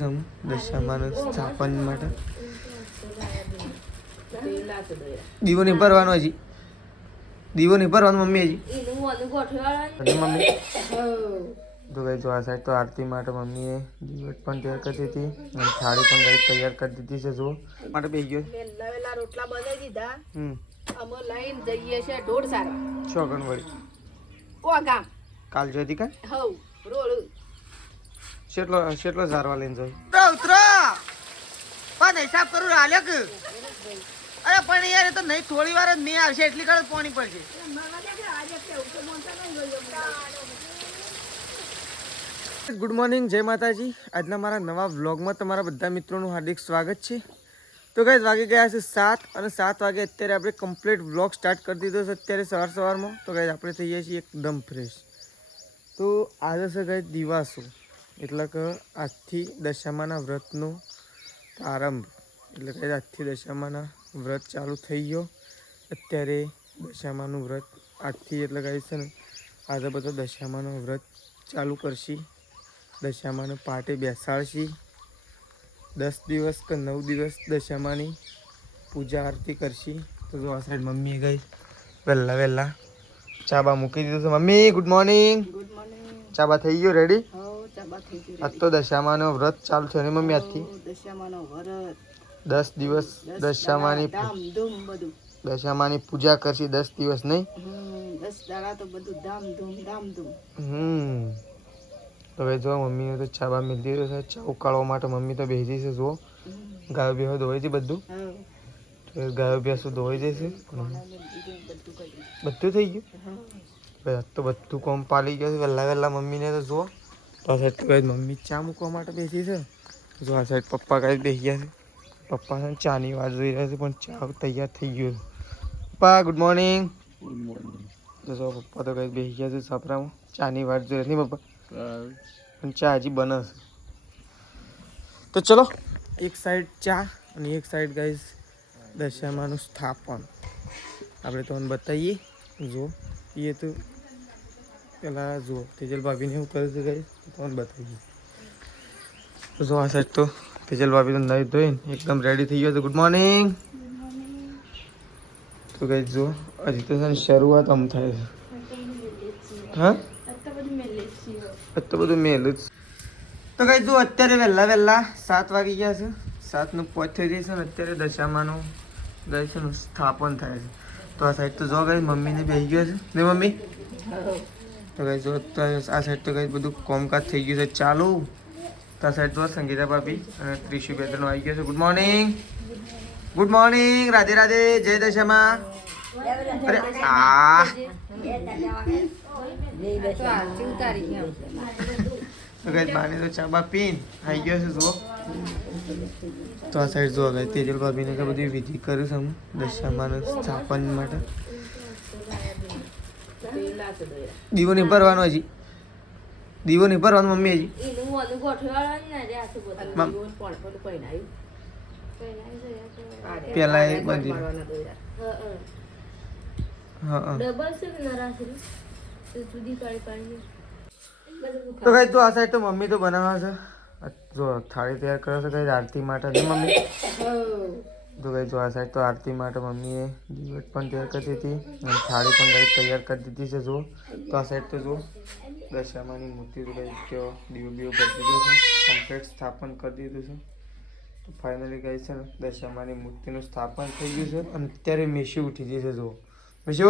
દશામાનું સ્થાપન માટે દીવો નહીં ભરવાનો હજી દીવો નહીં ભરવાનો મમ્મી હજી મમ્મી તો ગઈ જો આ સાઈડ તો આરતી માટે મમ્મીએ દીવટ પણ તૈયાર કરી દીધી અને થાળી પણ ગઈ તૈયાર કરી દીધી છે જો માટે બેસી ગયો વેલા રોટલા બનાવી દીધા અમે લઈને જઈએ છે ઢોર સારવા છોકણ વળી કો ગામ કાલ જોઈતી કા હવ રોડ કેટલો ઝારવા લઈને જાય ઉતરો પણ હિસાબ કરું હાલ્યો કે અરે પણ યાર એ તો નહીં થોડી વાર જ નહીં આવશે એટલી કણ પાણી પડશે ગુડ મોર્નિંગ જય માતાજી આજના મારા નવા વ્લોગમાં તમારા બધા મિત્રોનું હાર્દિક સ્વાગત છે તો ગાઈસ વાગી ગયા છે 7 અને 7 વાગે અત્યારે આપણે કમ્પ્લીટ વ્લોગ સ્ટાર્ટ કરી દીધો છે અત્યારે સવારમાં તો ગાઈસ આપણે થઈ ગયા છીએ એકદમ ફ્રેશ તો આજે છે ગાઈસ દિવાસો એટલે કે આજથી દશામાના વ્રતનો આરંભ એટલે કે આજથી દશામાના વ્રત ચાલુ થઈ ગયો અત્યારે દશામાનું વ્રત આજથી એટલે કહે છે ને આજે બધો દશામાનું વ્રત ચાલુ કરશી દશામાને પાટે બેસાડશી 10 દિવસ કે 9 દિવસ દશામાની પૂજા આરતી કરશી તો જો આ સાઈડ મમ્મી ગઈ વહેલા ચાબા મૂકી દીધું છે મમ્મી ગુડ મોર્નિંગ ચાબા થઈ ગયો રેડી આજ તો દશામાનો વ્રત ચાલુ છે ને મમ્મી આજથી દશામાનો વ્રત 10 દિવસ દશામાની પૂજા કરશી 10 દિવસ નહીં 10 દાડા તો બધું ધામધૂમ તો હવે જો મમ્મીને તો ચાબા મિલ દીધો છે ચા ઉકાળવા માટે મમ્મી તો બેસી છે જો ગાયો ભેંસો ધોઈ છે બધું ગાયો ભેંસો ધોઈ જશે બધું થઈ ગયું તો બધું કોમ પાલી ગયું છે વહેલા મમ્મીને તો જુઓ તો આ સાઈડ તો મમ્મી ચા મૂકવા માટે બેસી છે જો આ સાઈડ પપ્પા કાંઈ બેસી ગયા છે પપ્પા છે ચાની વાત જોઈ રહ્યા છે પણ ચા તૈયાર થઈ ગયો છે પપ્પા ગુડ મોર્નિંગ તો જો પપ્પા તો કંઈ બેસી ગયા છે સાપરામાં ચાની વાત જોઈ રહ્યા નહીં પપ્પા પણ ચા હજી બને છે તો ચલો એક સાઈડ ચા અને એક સાઈડ ગાઈસ દશામાનું સ્થાપન આપણે તમને બતાવીએ જો એ તો પેલા જુઓ તેજલ ભાભીને એવું કરે છે ગાઈસ તમને બતાવીએ જો આ સાઈડ તો તેજલ ભાભી તો નહીં ધોઈને એકદમ રેડી થઈ ગયો છે ગુડ મોર્નિંગ તો ગાઈસ જો હજી તો છે ને શરૂઆત આમ થાય છે હા તો બધું મેલું જ તો ગાઈસ જો અત્યારે વહેલા 7 વાગી ગયા છે 7 પોચ થઈ જશે ને અત્યારે દશામાનું ગાઈસ એનું સ્થાપન થાય છે તો આ સાઈડ તો જો ગાઈસ મમ્મીને બેસી ગયો છે ને મમ્મી તો ગાઈસ જો આ સાઈડ તો ગાઈસ બધું કોમકાજ થઈ ગયું છે ચાલુ તો આ સાઈડ જો સંગીતા ભાભી અને ત્રિશુ બેદરનો આવી ગયો છે ગુડ મોર્નિંગ રાધે રાધે જય દશામાં અરે આ તો ગાઈસ બાને તો ચાબા પીન આવી ગયો છે જો તો આ સાઈડ જો ગાઈસ તેજલ ભાભીને તો બધી વિધિ કરું છું દશામાનું સ્થાપન માટે દીવો નહીં ભરવાનો હજી દીવો નહીં ભરવાનો મમ્મી હજી પેલા એ બધી હા તો ગાઈસ તો આ સાઈડ તો મમ્મી તો બનાવવા છે જો થાળી તૈયાર કરે છે ગાઈસ આરતી માટે ને મમ્મી તો ગાઈસ જો આ સાઈડ તો આરતી માટે મમ્મીએ દીવટ પણ તૈયાર કરી દીધી અને થાળી પણ ગાઈસ તૈયાર કરી દીધી છે જો તો આ સાઈડ તો જો દશામાની મૂર્તિ તો ગાઈસ જો દીવો કરી દીધો છે કમ્પ્લીટ સ્થાપન કરી દીધું છે તો ફાઇનલી ગાઈસ છે ને દશામાની મૂર્તિનું સ્થાપન થઈ ગયું છે અને અત્યારે મેશી ઉઠી ગઈ છે જો મેશુ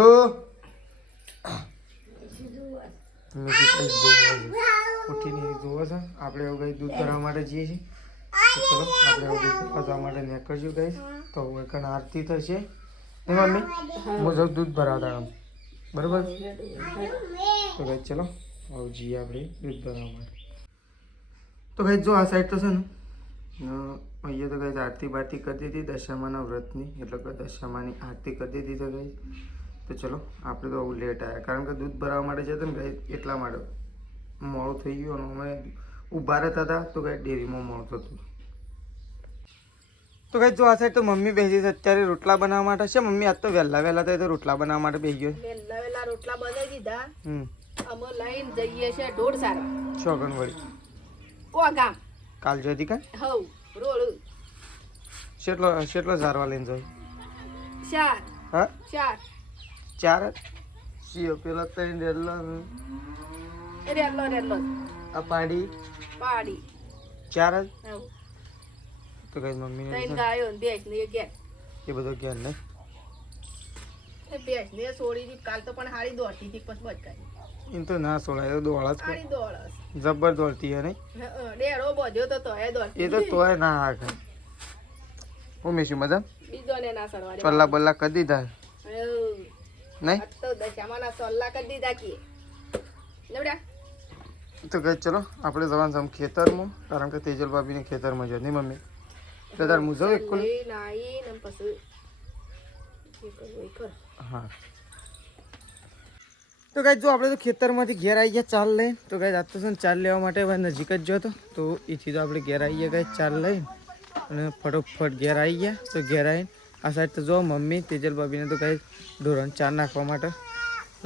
ઉઠીને જોવો છે આપણે એવું કંઈ દૂધ ભરવા માટે જઈએ છીએ ચલો આપણે એવું દૂધ ભરવા માટે નીકળશું ગઈ તો એકણ આરતી થશે ને મમ્મી હું જાઉં દૂધ ભરાવતા આમ બરાબર તો ગઈ ચલો આવું જઈએ આપણે દૂધ ભરવા માટે તો ગઈ જો આ સાઈડ તો છે ને અહીંયા તો ગઈ આરતી બારતી કરી દીધી દશામાના વ્રતની એટલે કે દશામાની આરતી કરી દીધી તો ગઈ તો ચલો આપણે તો આવું લેટ આવ્યા કારણ કે દૂધ ભરાવવા માટે જતા ને ગઈ એટલા માટે મોડું થઈ ગયું અને અમે ઊભા રહેતા હતા તો ગઈ ડેરીમાં મોડું થતું તો ગઈ જો આ સાઈડ તો મમ્મી બેસી છે અત્યારે રોટલા બનાવવા માટે છે મમ્મી આજ તો વહેલા થાય તો રોટલા બનાવવા માટે બેસી ગયો વેલા રોટલા બનાવી દીધા અમે લઈને જઈએ છે ઢોર સારવા છોકણ વળી કો ગામ કાલ જોઈતી કા હવ રોડ કેટલો ઝારવા લઈને જોઈ 4 હા 4 ચાર જ સીઓ પેલો ત્રણ રેલો આ પાડી પાડી ચાર જ હવ તો કઈ મમ્મીને ત્રણ ગાયો ને ભેંસ ને એક એ બધો ક્યાં નહીં એ ભેંસ ને છોડી દી કાલ તો પણ હારી દોડતી હતી પછી બચકાઈ એમ તો ના સોળાય દોડા જ હારી દોડસ જબર દોડતી હે નહીં ડેરો બધ્યો તો તોય દોડતી એ તો તોય ના હાકે હું મેશું મજા બીજો ને ના સરવા દે પલ્લા બલ્લા કરી દીધા નહીં તો દશામાં ના સોલ્લા કરી દીધા કે લેવડા તો કઈ ચલો આપણે જવાનું છે ખેતરમાં કારણ કે તેજલ ભાભીને ખેતરમાં જો નહીં મમ્મી તો તાર મું જાઉં એકલો નાઈ ને પછી હા તો ગાઈસ જો આપણે તો ખેતરમાંથી ઘેર આવી ગયા ચાલ લઈને તો ગાઈસ આજ તો છે ને ચાલ લેવા માટે હવે નજીક જ જો તો એથી તો આપણે ઘેર આવી ગયા ગાઈસ ચાલ લઈને અને ફટોફટ ઘેર આવી ગયા તો ઘેર આવીને આ સાઈડ તો જો મમ્મી તેજલ ભાભીને તો ગાઈસ ધોરણ 4 નાખવા માટે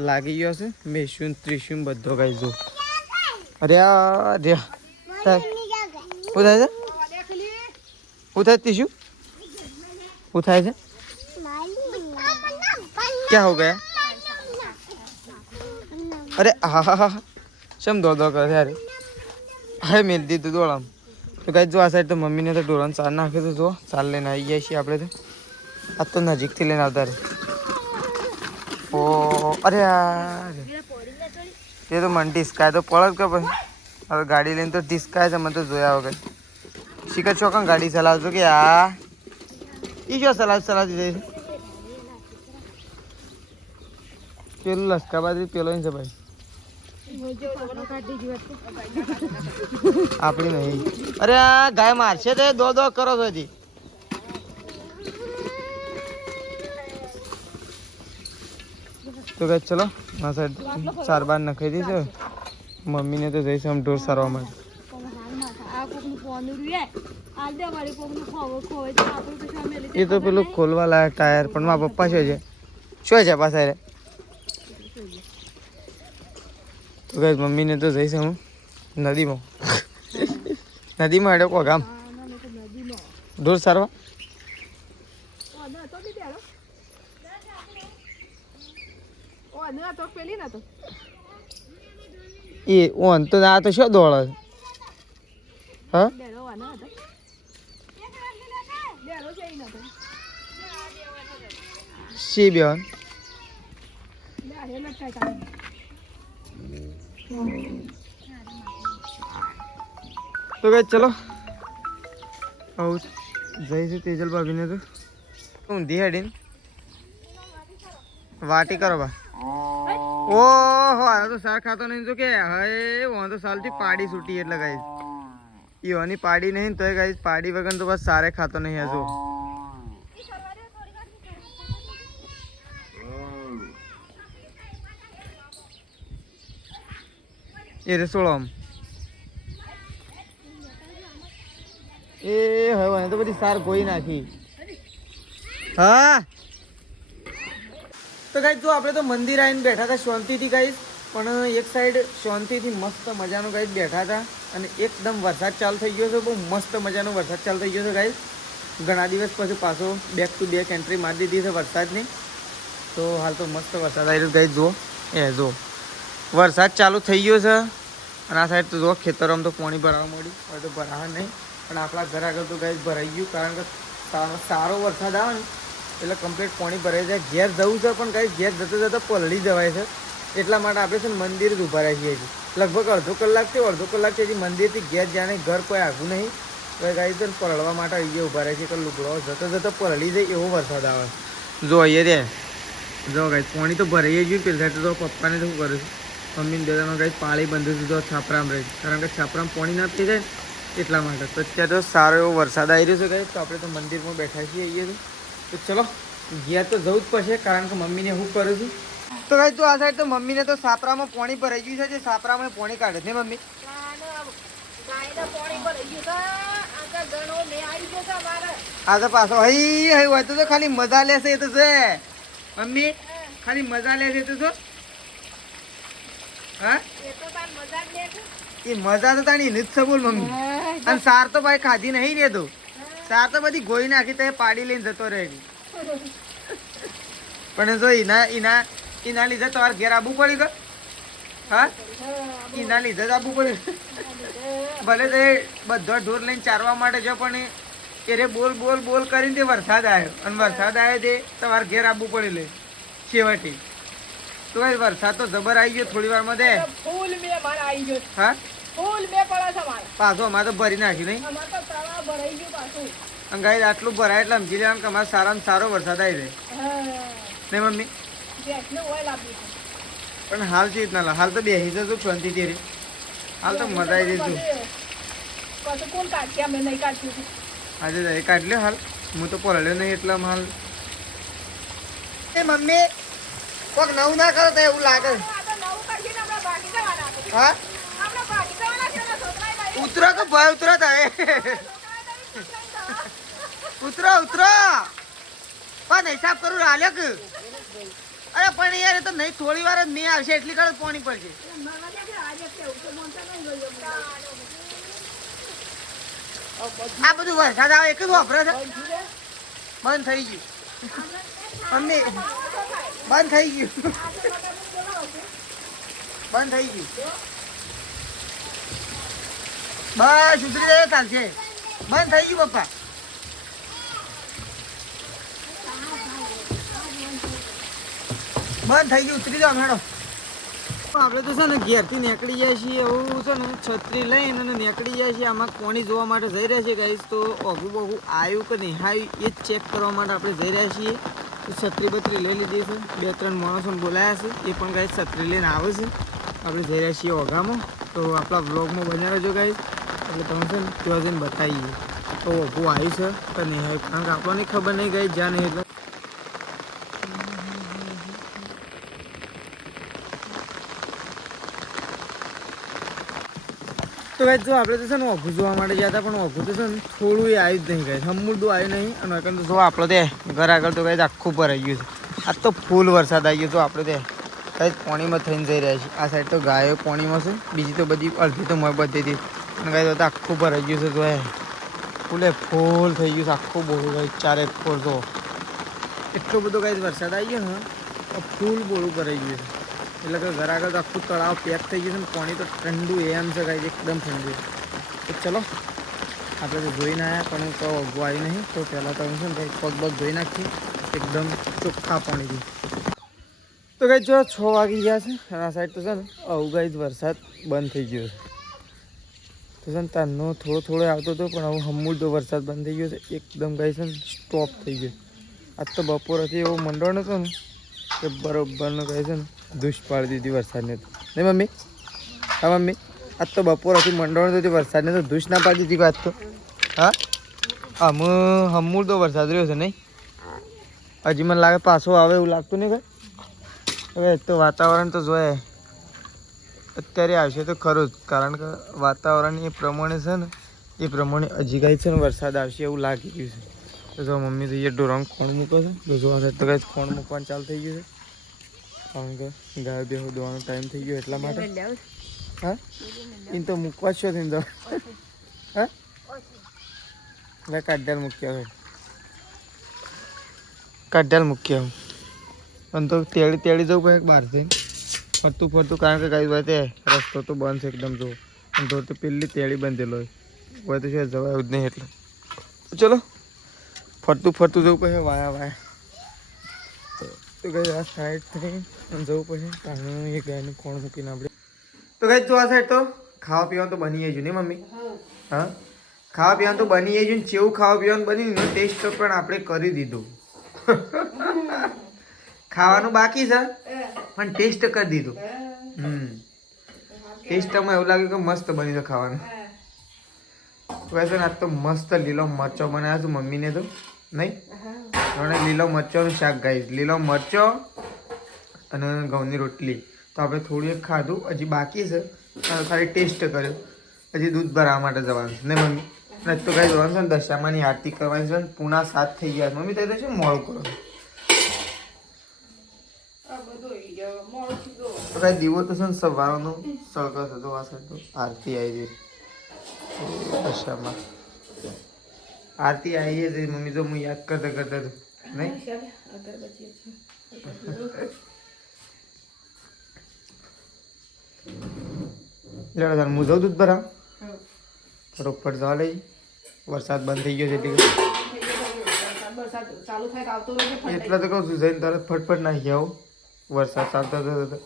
લાગી ગયો છે મેશું ત્રિશુમ બધો ગાઈસ જો અરે અરે શું થાય છે શું થાય ત્રિશુ શું થાય છે क्या हो गया अरे હા હા હા શેમ દો દો કરે યાર હા મેલ દીધું દોડામ તો ગાઈસ જો આ સાઈડ તો મમ્મીને તો ઢોરણ 4 નાખ્યું તો જો ચાલ લઈને આવી ગયા છીએ આપણે તો આ તો નજીકથી લઈને આવતા રહે ઓ અરે યાર એ તો મને ડિસ્કાય તો પડે કે ભાઈ હવે ગાડી લઈને તો ડિસ્કાય છે મને તો જોયા વગર શીખર છો કાં ગાડી ચલાવજો કે આ ઈ જો ચલાવતી જાય પેલું લસકા બાજરી પેલો છે ભાઈ આપણી નહીં અરે આ ગાય મારશે તો દો દો કરો છો હજી તો કઈ ચલો આ સાઈડ 4 બાર નખાઈ દીધો મમ્મીને તો જઈશ આમ ઢોર સારવા માટે એ તો પેલું ખોલવા લાયક ટાયર પણ મારા પપ્પા શું છે પાછા રે તો ગાઈસ મમ્મીને તો જઈશ હું નદીમાં હેડો કો ગામ ઢોર સારવા એ ઓન તો આ તો શું દોડે હા સી બેન તો ગાઈસ ચલો આવું જઈશું તેજલ ભાભીને તો ઊંધી હેડીને વાટી કરો બા ઓહો આનો તો સાર ખાતો નહીં તો કે હે વાં તો સાલથી પાડી છૂટી એટલે ગાઈસ ઈવાની પાડી નહીં તોય ગાઈસ પાડી વગર તો બસ સારે ખાતો નહીં હજુ એ રસોડો આમ એ હવે તો બધી સાર ગોઈ નાખી હા તો ગાઈસ જો આપણે તો મંદિર આવીને બેઠા હતા શાંતિથી ગાઈસ પણ એક સાઈડ શાંતિથી મસ્ત મજાનો ગાઈસ બેઠા હતા અને એકદમ વરસાદ ચાલુ થઈ ગયો છે બહુ મસ્ત મજાનો વરસાદ ચાલુ થઈ ગયો છે ગાઈસ ઘણા દિવસ પછી પાછો બેક ટુ બેક એન્ટ્રી મારી દીધી છે વરસાદની તો હાલ તો મસ્ત વરસાદ આવી રહ્યો ગાઈસ જુઓ જો વરસાદ ચાલુ થઈ ગયો છે અને આ સાઈડ તો જો ખેતરોમાં તો પાણી ભરાવા મળ્યું હવે તો ભરાવા નહીં પણ આપણા ઘર આગળ તો ગાઈસ ભરાઈ ગયું કારણ કે સારો વરસાદ આવે ને એટલે કમ્પ્લીટ પાણી ભરાઈ જાય ઘેર જવું છે પણ ગાઈસ ઘેર જતાં જતાં પલળી જવાય છે એટલા માટે આપણે છે ને મંદિર જ ઊભા રહીએ છીએ લગભગ અડધો કલાકથી હજી મંદિરથી ઘેર જાણે ઘર કોઈ આગું નહીં તો ગાઈસ છે ને પલળવા માટે અહીંયા ઊભા રહે છે કે લુગડો જતાં પલળી જાય એવો વરસાદ આવે જો અહીંયા રે જો ગાઈસ પાણી તો ભરાઈ ગયું પેલી સાઈડ તો પપ્પાને તો શું કરું છું મમ્મીને દાદામાં ગાઈસ પાળી બંધ તો છાપરામાં રહે કારણ કે છાપરામાં પાણી ના થઈ જાય એટલા માટે તો અત્યારે તો સારો એવો વરસાદ આવી રહ્યો છે ગાઈસ તો આપણે તો મંદિરમાં બેઠા છીએ અહીંયા તો ચલો ઘેર તો જવું જ પડશે કારણ કે મમ્મીને હું કરું છું તો ગાઈસ જો આ સાઈડ તો મમ્મીને તો છાપરામાં પાણી ભરાઈ ગયું છે જે છાપરામાં પાણી કાઢે છે મમ્મી આ તો પાછો હઈ હોય તો ખાલી મજા લેશે એ તો છે મમ્મી ખાલી મજા લેશે તો શું હા એ મજા તો તાણી ને જ છે બોલ મમ્મી. અને સાર તો ભાઈ ખાધી નહીં રે તો સાર તો બધી ગોઈ નાખી તો પાડી લઈને જતો રહે. પણ જો એના લીધે તમારે ઘેર આવવું પડી ગયું. હા એના લીધે જ આવવું પડ્યું. ભલે તો એ બધો ઢોર લઈને ચારવા માટે જો પણ એ રે બોલ બોલ બોલ કરીને તે વરસાદ આવ્યો અને વરસાદ આવ્યો તે તમારે ઘેર આવવું પડે લે છેવટે. તો ભાઈ વરસાદ તો જબર આવી ગયો થોડી વારમાં દે. ફૂલ મે માર આવી ગયો. હા ફૂલ મે પડે છે મારે. પાછો અમારે તો ભરી નાખ્યું નહીં. અમાર તો તળાવ ભરાઈ ગયું પાછું. અને ગાઈ આટલું ભરાય એટલે સમજી લેવાનું કે અમારે સારામાં સારો વરસાદ આવી જાય. નહીં મમ્મી બેસને ઓઇલ આપી છે. પણ હાલ છે રીતના હાલ તો બેસી જશું શાંતિથી રે. હાલ તો મજા આવી જઈશું. પાછું કોણ કાઢ્યા મેં નહીં કાઢ્યું. આજે જાય કાઢ લ્યો હાલ. હું તો પલળ્યો નહીં એટલે હાલ. એ મમ્મી કોક નવું ના કરો તો એવું લાગે. આ તો નવું કાઢીએ ને આપણે ભાગી જવાના. હા આપણે ભાગી જવાના છે ને છોકરાએ ભાઈ. ઉતરો કે ભાઈ ઉતરો તમે. ઉતરો ઉતરો પણ હિસાબ કરું હાલ્યો કે. અરે પણ યાર એ તો નહીં થોડી વાર જ નહીં આવશે એટલી કર પાણી પડશે. આ બધું વરસાદ આવે એક જ વાપરે છે. બંધ થઈ ગયું મમ્મી બંધ થઈ ગયું. બંધ થઈ ગયું બસ ઉતરી જાય ચાલશે. બંધ થઈ ગયું પપ્પા. બંધ થઈ ગયું ઉતરી જાઓ મેડમ. આપણે તો છે ને ઘેરથી નીકળી જાય છીએ એવું છે ને છત્રી લઈને અને નીકળી જાય છીએ. આમાં કોણી જોવા માટે જઈ રહ્યા છીએ ગાઈસ. તો ઓઘું બહુ આવ્યું કે નહીં આવ્યું એ જ ચેક કરવા માટે આપણે જઈ રહ્યા છીએ. તો છત્રી બત્રી લઈ લીધી છે. 2-3 માણસોને બોલાયા છે એ પણ ગાઈસ છત્રી લઈને આવે છે. આપણે જઈ રહ્યા છીએ ઓઘામાં. તો આપણા વ્લોગમાં બન્યા રહેજો ગાઈસ. એટલે તમે છે ને ત્યાં જઈને બતાવીએ તો ઓઘું આવ્યું છે કે નહીં આવ્યું. કારણ કે આપણને ખબર નહીં ગાઈસ જ્યાં નહીં એટલે. તો ગાઈસ જો આપણે તો છે ને ઓઘું જોવા માટે ગયા હતા પણ ઓઘું તો છે ને થોડું એ આવ્યું જ નહીં ગાઈસ. હમુરડું આવ્યું નહીં. અને તો જો આપણે તે ઘર આગળ તો ગાઈસ આખું ભરાઈ ગયું છે. આજ તો ફૂલ વરસાદ આવી ગયો. તો આપણે તે ગાઈસ પાણીમાં થઈને જઈ રહ્યા છીએ. આ સાઈડ તો ગાયો પાણીમાં છે. બીજી તો બધી અડધી તો મોય બધી હતી. અને ગાઈસ તો આખું ભરાઈ ગયું છે. તો એ ફૂલે ફૂલ થઈ ગયું છે આખું બોલું ગાઈસ. 4 ફૂલ તો એટલો બધો ગાઈસ વરસાદ આવી ગયો ને ફૂલ બોલું ભરાઈ ગયું છે. એટલે કે ઘર આગળ તો આખું તળાવ પેક થઈ ગયું છે ને પાણી તો ઠંડુ એમ છે ગાઈસ એકદમ ઠંડુ. તો ચલો આપણે તો જોઈને આવ્યા પણ તો ઓઘું આવી નહીં. તો પહેલાં તો છે ને કંઈક પગ પગ ધોઈ નાખીએ એકદમ ચોખ્ખા પાણીથી. તો ગાઈસ જો 6 વાગી ગયા છે. આ સાઈડ તો છે ને આવું ગાઈસ વરસાદ બંધ થઈ ગયો છે. તો છે ને તારનો થોડો આવતો હતો પણ હવે હમુરદો વરસાદ બંધ થઈ ગયો છે એકદમ ગાઈસ છે ને સ્ટોપ થઈ ગયો. આજ તો બપોરથી એવો મંડળ હતો ને કે બરોબરનો કહે છે ને દુષ્ટ પાડી દીધી વરસાદને. તો નહીં મમ્મી? હા મમ્મી આજ તો બપોરથી મંડળ તો વરસાદને તો દુષ્ટ ના પાડી દીધી વાત તો. હા હમુરદો વરસાદ રહ્યો છે નહીં. હજી મને લાગે પાછો આવે એવું લાગતું નહીં ભાઈ. હવે એક તો વાતાવરણ તો જોઈએ અત્યારે આવશે તો ખરું જ. કારણ કે વાતાવરણ એ પ્રમાણે છે ને એ પ્રમાણે હજી કાંઈ છે ને વરસાદ આવશે એવું લાગી ગયું છે. તો જો મમ્મી તો એ ઢોરામાં ખોણ મૂકો છે. તો જોવા સાઈડ તો કાંઈ ખોણ મૂકવાનું ચાલુ થઈ ગયું છે. કારણ કે ગાય બેહો દોવાનો ટાઈમ થઈ ગયો એટલા માટે. હા એને તો મૂકવા જ છો થઈને તો. હા હવે કાઢ્યાલ મૂક્યા હોય કાઢ્યાલ મૂક્યા હું. પણ તો તેડી જવું પડે બહારથી ફરતું કારણ કે કઈ વાત રસ્તો તો બંધ છે એકદમ. જો અને તો પેલી તેડી બંધેલો હોય તો છે જવાય જ નહીં. એટલે ચલો ફરતું જવું પડે વાયા તો કઈ આ સાઈડ થઈ જવું પડે. કારણ એ ગાયનું કોણ મૂકીને આપણે તો કઈ જો આ સાઈડ તો ખાવા પીવાનું તો બની જાય ને મમ્મી. હા ખાવા પીવાનું તો બની જાય ને જેવું ખાવા પીવાનું બની ને ટેસ્ટ પણ આપણે કરી દીધું. ખાવાનું બાકી છે પણ ટેસ્ટ કરી દીધું. ટેસ્ટમાં એવું લાગ્યું કે મસ્ત બની છે ખાવાનું. વૈસે આજ તો મસ્ત લીલો મરચો બનાવ્યો છે મમ્મીને તો નહીં. અને લીલો મરચોનું શાક ગાઈશ. લીલો મરચો અને ઘઉંની રોટલી તો આપણે થોડું એક ખાધું હજી બાકી છે. ખાલી ટેસ્ટ કર્યો. હજી દૂધ ભરાવા માટે જવાનું છે ને મમ્મી. અને તો કાંઈ જવાનું છે ને દશામાની આરતી કરવાની છે ને પૂણા 7 થઈ ગયા. મમ્મી તો શું મોડું કરો? તો કાંઈ દીવો તો છે ને સવારનો સળગત હતો આ સાઈડ તો આરતી આવી ગઈ દશામાં આરતી આવી હતી મમ્મી તો હું યાદ કરતા કરતા હતો નહીં લેડો તાર હું જાઉં દૂધ ભરા ફટોફટ જવા લઈ વરસાદ બંધ થઈ ગયો છે એટલે ચાલુ થાય આવતો રહેશે એટલા તો કહું છું જઈને તરત ફટફટ નાખી આવું વરસાદ ચાલતો હતો